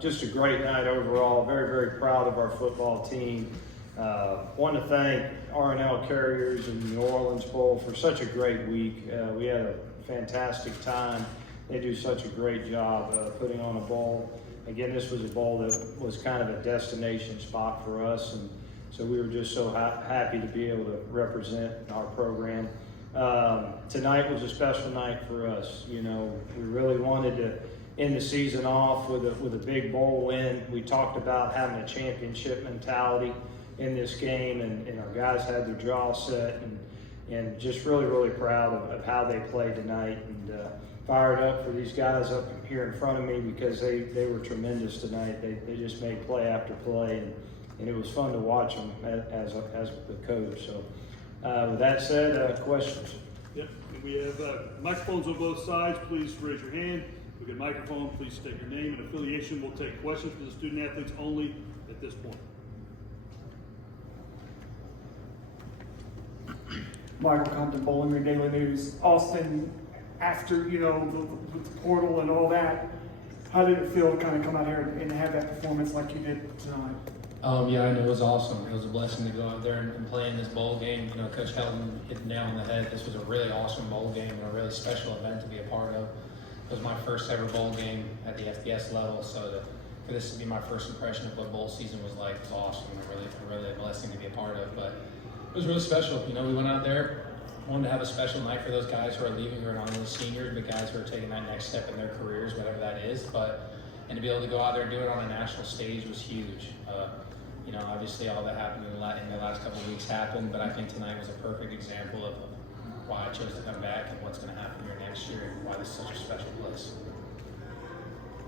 Just a great night overall. Very, very proud of our football team. Want to thank R&L Carriers and New Orleans Bowl for such a great week. We had a fantastic time. They do such a great job putting on a bowl. Again, this was a bowl that was kind of a destination spot for us, and so we were just so happy to be able to represent our program. Tonight was a special night for us. You know, we really wanted to end the season off with a big bowl win. We talked about having a championship mentality in this game, and our guys had their jaw set, and just really, really proud of how they played tonight, and fired up for these guys up here in front of me because they were tremendous tonight. They just made play after play, and it was fun to watch them as the coach. So with that said, questions? Yep, we have microphones on both sides. Please raise your hand. We get a microphone. Please state your name and affiliation. We'll take questions for the student athletes only at this point. Michael Compton, Bowling Green Daily News. Austin, after, you know, with the portal and all that, how did it feel to kind of come out here and have that performance like you did tonight? Yeah, I know it was awesome. It was a blessing to go out there and play in this bowl game. You know, Coach Helton hit the nail on the head. This was a really awesome bowl game and a really special event to be a part of. It was my first ever bowl game at the FBS level, so for this to be my first impression of what bowl season was like was awesome, and really a blessing to be a part of. But it was really special. You know, we went out there, wanted to have a special night for those guys who are leaving, who are not only seniors, but guys who are taking that next step in their careers, whatever that is. And to be able to go out there and do it on a national stage was huge. You know, obviously all that happened in the last couple of weeks happened, but I think tonight was a perfect example of why I chose to come back and what's going to happen here next year and why this is such a special place.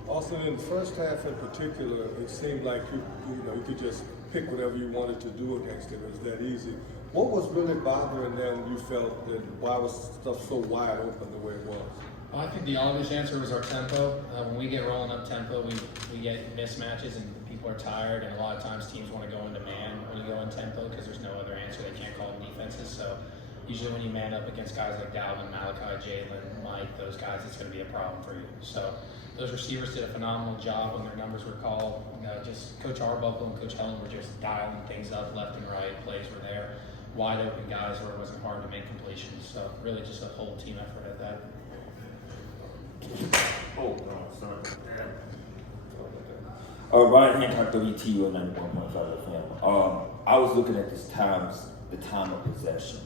Also, in the first half in particular, it seemed like you could just pick whatever you wanted to do against it. It was that easy. What was really bothering them, you felt, that why was stuff so wide open the way it was? I think the obvious answer was our tempo. When we get rolling up tempo, we get mismatches and people are tired, and a lot of times teams want to go into man when you go in tempo because there's no other answer. They can't call them defenses. So usually when you man up against guys like Dalvin, Malachi, Jalen, Mike, those guys, it's going to be a problem for you. So those receivers did a phenomenal job when their numbers were called. Just Coach Arbuckle and Coach Helton were just dialing things up left and right. Plays were there. Wide open guys where it wasn't hard to make completions. So really just a whole team effort at that. Ryan Hancock, WKU 91.5 FM. I was looking at the time of possession.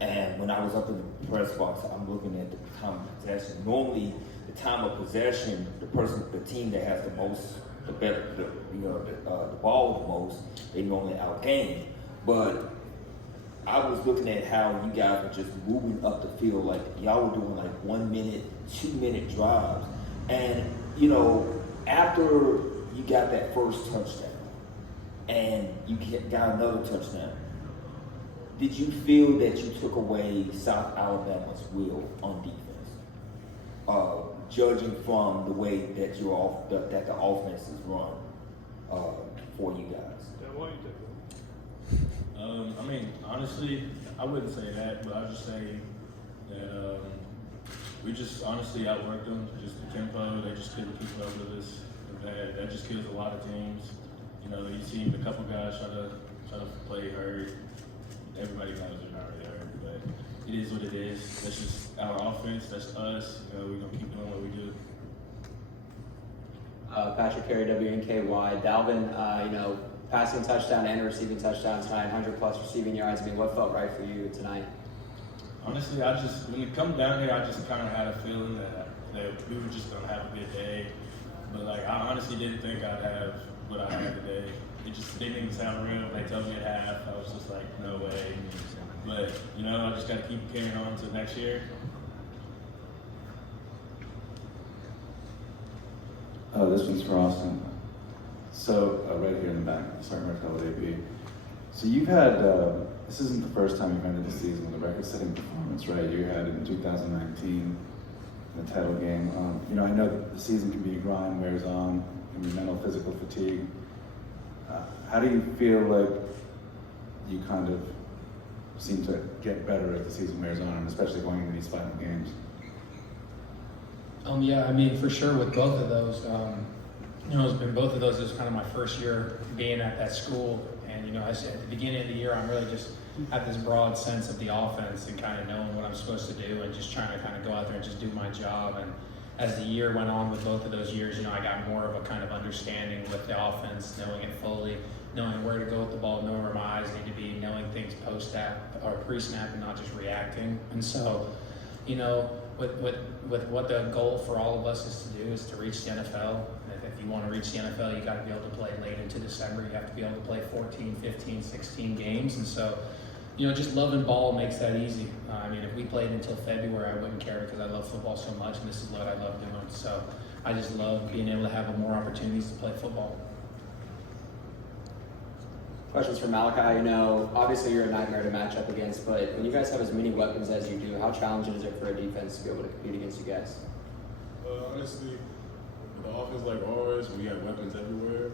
And when I was up in the press box, I'm looking at the time of possession. Normally, the time of possession, the team that has the ball the most, they normally outgain. But I was looking at how you guys were just moving up the field, like y'all were doing like 1 minute, 2 minute drives. And, you know, after you got that first touchdown and you got another touchdown, did you feel that you took away South Alabama's will on defense? Judging from the way that that the offense is run for you guys. Yeah, why don't you take that? I mean, honestly, I wouldn't say that, but I'd just say that we just honestly outworked them. Just the tempo, they just couldn't keep up with us. That just kills a lot of teams. You know, you've seen a couple guys try to play hurt. Everybody knows they're not really hurt, but it is what it is. That's just our offense. That's us. You know, we're gonna keep doing what we do. Patrick Carey, WNKY. Dalvin, you know, passing touchdown and receiving touchdowns tonight, 100+ receiving yards. I mean, what felt right for you tonight? Honestly, when it comes down here, I just kind of had a feeling that we were just gonna have a good day. But like, I honestly didn't think I'd have what I had today. It just didn't even sound real. They told me at half, I was just like, no way. But you know, I just gotta keep carrying on to next year. This one's for Austin. So, right here in the back, sorry, Martel AB. So you've had, this isn't the first time you've entered the season with a record-setting performance, right? You had it in 2019, in the title game. You know, I know that the season can be a grind, wears on, can be mental, physical fatigue. How do you feel like you kind of seem to get better as the season wears on, and especially going into these final games? Yeah, I mean, for sure with both of those, You know, it's been both of those. It was kind of my first year being at that school. And, you know, I said at the beginning of the year, I'm really just have this broad sense of the offense and kind of knowing what I'm supposed to do and just trying to kind of go out there and just do my job. And as the year went on with both of those years, you know, I got more of a kind of understanding with the offense, knowing it fully, knowing where to go with the ball, knowing where my eyes need to be, knowing things post-snap or pre-snap and not just reacting. And so, you know, with what the goal for all of us is to do is to reach the NFL. And if you want to reach the NFL, you got to be able to play late into December. You have to be able to play 14, 15, 16 games. And so, you know, just loving ball makes that easy. I mean, if we played until February, I wouldn't care because I love football so much, and this is what I love doing. So I just love being able to have more opportunities to play football. Questions for Malachi. You know, obviously you're a nightmare to match up against, but when you guys have as many weapons as you do, how challenging is it for a defense to be able to compete against you guys? Honestly, with an offense like ours, we got weapons everywhere.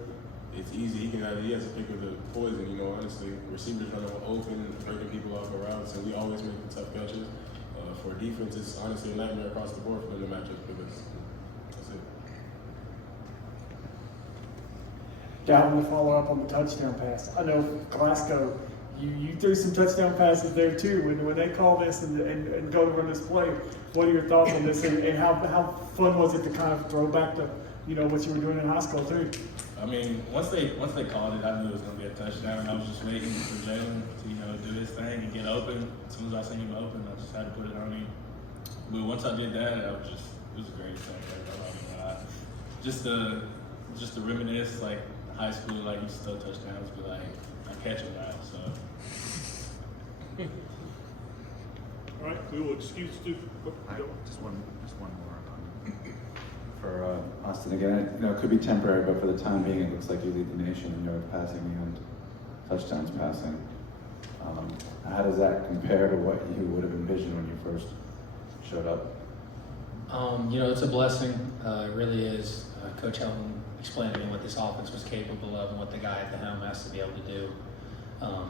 It's easy. He has to pick with the poison. You know, honestly, receivers running open, breaking people off around, so we always make the tough catches. For defense, it's honestly a nightmare across the board for them to match up with us. That's it. Dalvin, to follow up on the touchdown pass. I know Glasgow, you threw some touchdown passes there too. When they call this and go to run this play, what are your thoughts on this? And how fun was it to kind of throw back to, you know, what you were doing in high school too? I mean, once they called it, I knew it was going to be a touchdown. I was just waiting for Jalen to, you know, do his thing and get open. As soon as I seen him open, I just had to put it on him. But once I did that, it was a great thing. Just to reminisce, like high school, like you still touchdowns, but like I catch them now. So. All right, we will excuse Stu. Just one more. For Austin again, you know, it could be temporary, but for the time being, it looks like you lead the nation in yards passing and touchdowns passing. How does that compare to what you would have envisioned when you first showed up? You know, it's a blessing. It really is. Coach Helton explained to me what this offense was capable of and what the guy at the helm has to be able to do.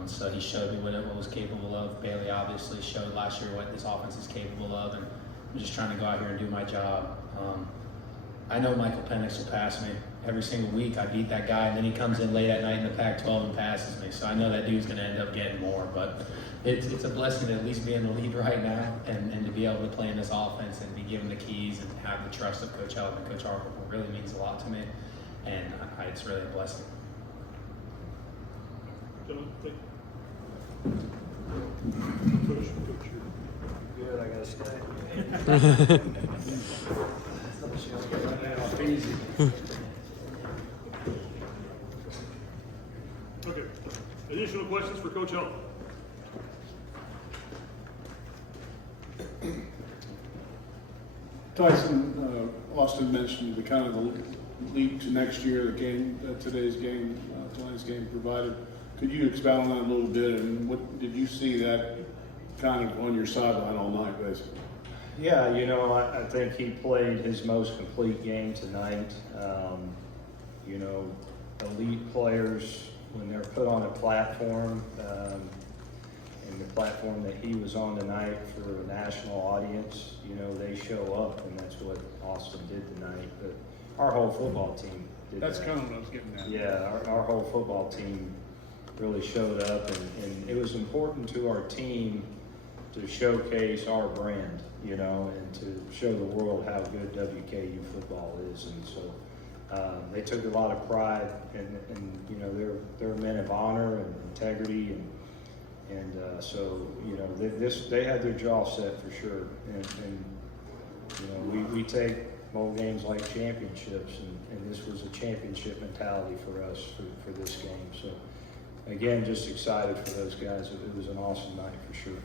So he showed me what it was capable of. Bailey obviously showed last year what this offense is capable of, and I'm just trying to go out here and do my job. I know Michael Penix will pass me every single week. I beat that guy, and then he comes in late at night in the Pac-12 and passes me. So I know that dude's going to end up getting more. But it's a blessing to at least be in the lead right now and to be able to play in this offense and be given the keys and have the trust of Coach Helton and Coach Harper really means a lot to me. And it's really a blessing. Gentlemen, thank you. Coach, Good, I gotta stay. Easy. Okay. Additional questions for Coach Helton? Tyson, Austin mentioned the kind of the leap to next year, the game, tonight's game provided. Could you expound on that a little bit, and what did you see that kind of on your sideline all night, basically? Yeah, you know, I think he played his most complete game tonight. You know, elite players, when they're put on a platform, and the platform that he was on tonight for a national audience, you know, they show up, and that's what Austin did tonight. But our whole football team did That's that. kind of what I was getting at. Yeah, our whole football team really showed up, and it was important to our team to showcase our brand, you know, and to show the world how good WKU football is. And so they took a lot of pride, and you know, they're men of honor and integrity, and so you know, they had their jaw set for sure. And you know, we take bowl games like championships, and this was a championship mentality for us for this game. So again, just excited for those guys. It was an awesome night for sure.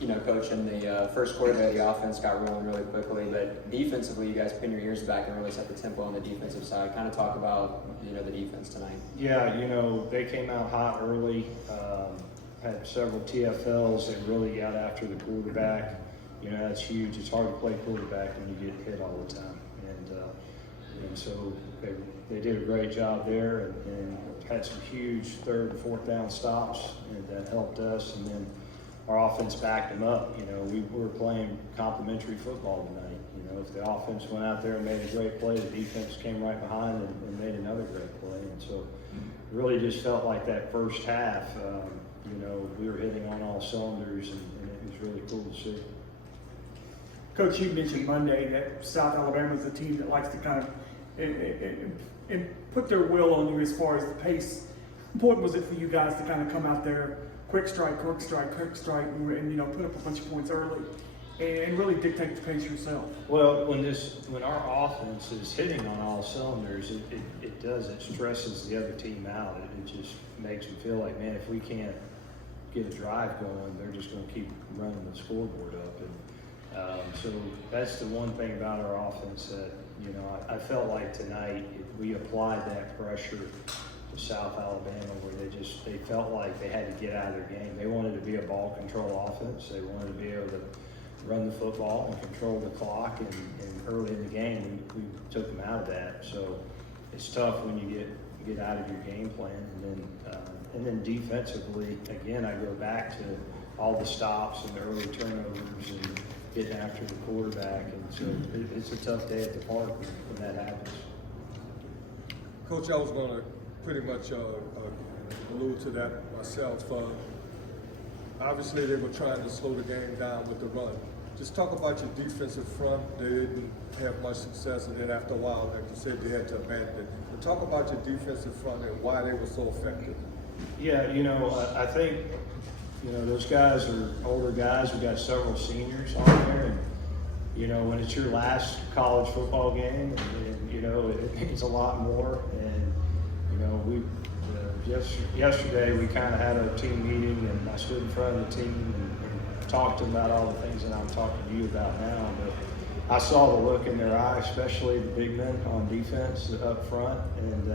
You know, Coach, in the first quarter there, the offense got rolling really quickly, but defensively, you guys pin your ears back and really set the tempo on the defensive side. Kind of talk about, you know, the defense tonight. Yeah, you know, they came out hot early, had several TFLs. They really got after the quarterback. You know, that's huge. It's hard to play quarterback when you get hit all the time. And so they did a great job there and had some huge third and fourth down stops, and that helped us. And then our offense backed them up. You know, we were playing complimentary football tonight. You know, if the offense went out there and made a great play, the defense came right behind and made another great play. And so it really just felt like that first half, you know, we were hitting on all cylinders, and it was really cool to see. Coach, you mentioned Monday that South Alabama is a team that likes to kind of and put their will on you as far as the pace. How important was it for you guys to kind of come out there, quick strike, and you know, put up a bunch of points early and really dictate the pace yourself? Well, when our offense is hitting on all cylinders, it stresses the other team out. It just makes them feel like, man, if we can't get a drive going, they're just going to keep running the scoreboard up. And so that's the one thing about our offense that, you know, I felt like tonight we applied that pressure to South Alabama, where they felt like they had to get out of their game. They wanted to be a ball control offense. They wanted to be able to run the football and control the clock. And early in the game, we took them out of that. So it's tough when you get out of your game plan. And then defensively, again, I go back to all the stops and the early turnovers and getting after the quarterback. And so it's a tough day at the park when that happens. Coach, I was going to pretty much allude to that myself. Obviously, they were trying to slow the game down with the run. Just talk about your defensive front. They didn't have much success, and then after a while, like you said, they had to abandon it. But talk about your defensive front and why they were so effective. Yeah, you know, I think, you know, those guys are older guys. We got several seniors on there, and you know, when it's your last college football game, and you know, it means a lot more. And you know, yesterday we kind of had a team meeting, and I stood in front of the team and talked to them about all the things that I'm talking to you about now. But I saw the look in their eye, especially the big men on defense up front, and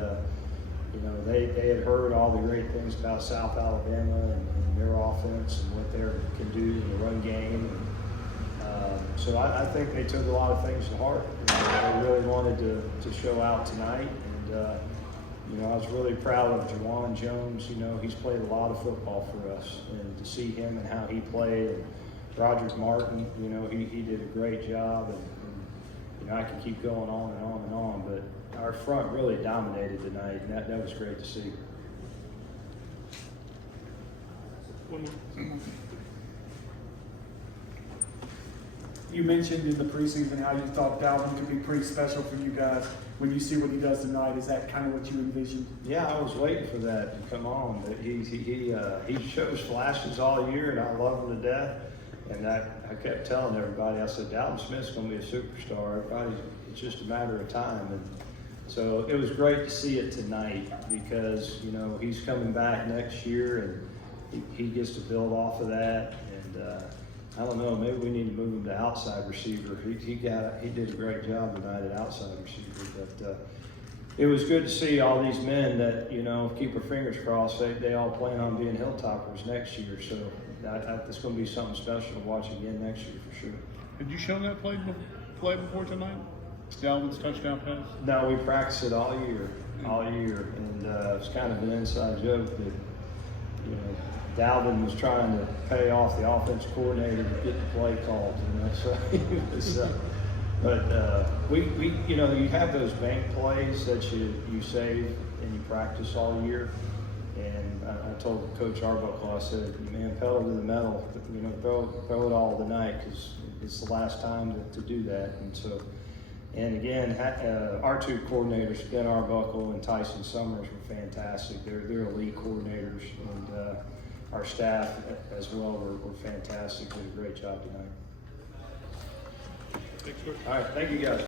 you know, they had heard all the great things about South Alabama and their offense and what they can do in the run game. So I think they took a lot of things to heart. You know, they really wanted to show out tonight. And, you know, I was really proud of Jawan Jones. You know, he's played a lot of football for us. And to see him and how he played. And Roderick Martin, you know, he did a great job. And, you know, I can keep going on and on and on. But our front really dominated tonight, and that was great to see. You mentioned in the preseason how you thought Dalvin could be pretty special for you guys. When you see what he does tonight, is that kind of what you envisioned? Yeah, I was waiting for that to come on. But he shows flashes all year, and I love him to death. And I kept telling everybody, I said, Dalvin Smith's going to be a superstar. It's just a matter of time. And so it was great to see it tonight because, you know, he's coming back next year, and he gets to build off of that. And I don't know, maybe we need to move him to outside receiver. He did a great job tonight at outside receiver. But it was good to see all these men that, you know, keep our fingers crossed. They all plan on being Hilltoppers next year. So it's going to be something special to watch again next year for sure. Did you show that play before tonight? Dalvin's touchdown pass? No, we practiced it all year. And it's kind of an inside joke that, you know, Dalvin was trying to pay off the offense coordinator to get the play called, you know, so he was, but we, you know, you have those bank plays that you save and you practice all year. And I told Coach Arbuckle, I said, man, pedal to the metal, you know, throw it all tonight because it's the last time to do that. And so, and again, our two coordinators, Ben Arbuckle and Tyson Summers, were fantastic. They're elite coordinators, and our staff as well were fantastic. Did a great job tonight. Thanks, Coach. All right, thank you guys.